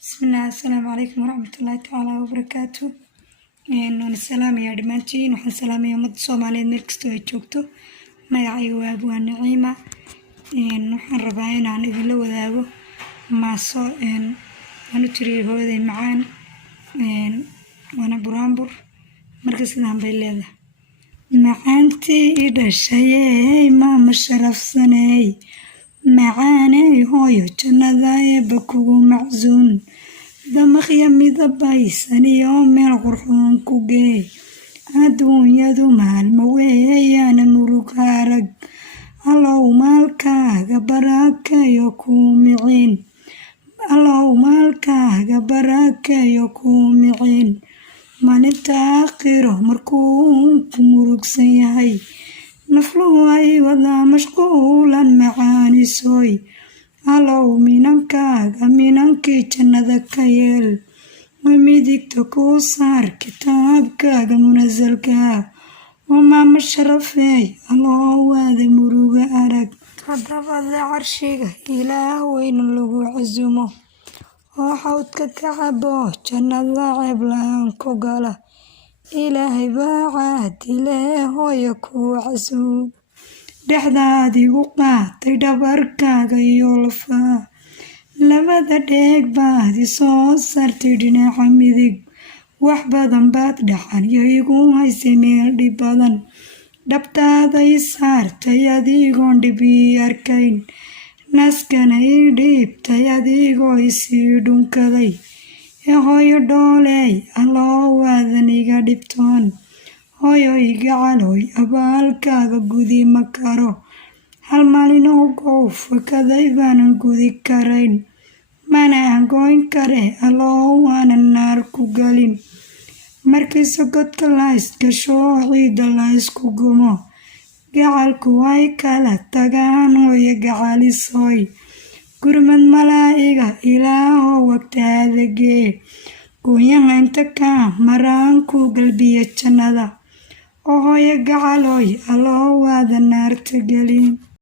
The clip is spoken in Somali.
بسم الله السلام عليكم ورحمة الله تعالى وبركاته. السلام يا دمانتين وحن سلام يا مد الصومالي ملكستو يجوكتو magacayga waa Abwaan Naciima. waxaan rabaa inaan idin la wadaago maaso aan u tiriyay hooyaday macaan wana buraanbur marka sidaan bay leedahay. macaantii i dhashayey maama sharafsaney macaaney hooyo jannada eebba kugu macsuun damaqya midabaysan iyo meel qurxoon ku geey adduunyadu maalmo weeyaana murug harag allow maalkaaga barakayo kuu miciin allow maalkaaga barakayo kuu miciin maalinta aakhiro markuu ku murugsan yahay nafluhu ay wada mashquulan macaanisoy allow minankaaga minankii jannada ka yeel midigta kuu saar kitaabkaaga munasalka oo maama sharafey allow waada muruga arag haddaba le carshiga ilaah weyn lagu casumo oo xawdka ka cabo jannada ceeb la'aan ku gala ilaahay baa caadile hooyo kuu casuum dhexdaad igu qaatay dhabarkaaga iyo lafaha labada dheeg baad isoo saartay dhinaca midig wax badan baad dhaxan iyo igu haysay meel dhib badan dhabtaada i saartay adigoon dhib ii arkayn naskana ii dhiibtay adigoo isii dhunkaday hooyo dhooley allow waadan iga dhibtoon hooyo iga caloy abaalkaaga gudi ma karo hal maalin oo gow fakaday baanan gudi karayn mana goyn kare allow waanan naar ku galin markii sogodka la isgasho ciida la isku gumo gacalku way kala tagaan hooyo gacalisoy gurmad malaa'iga ilaahoo wagtaada gee goonyaha inta kaa maraan ku galbiya jannada oo hooyo gacaloy allow waada naarta gelin.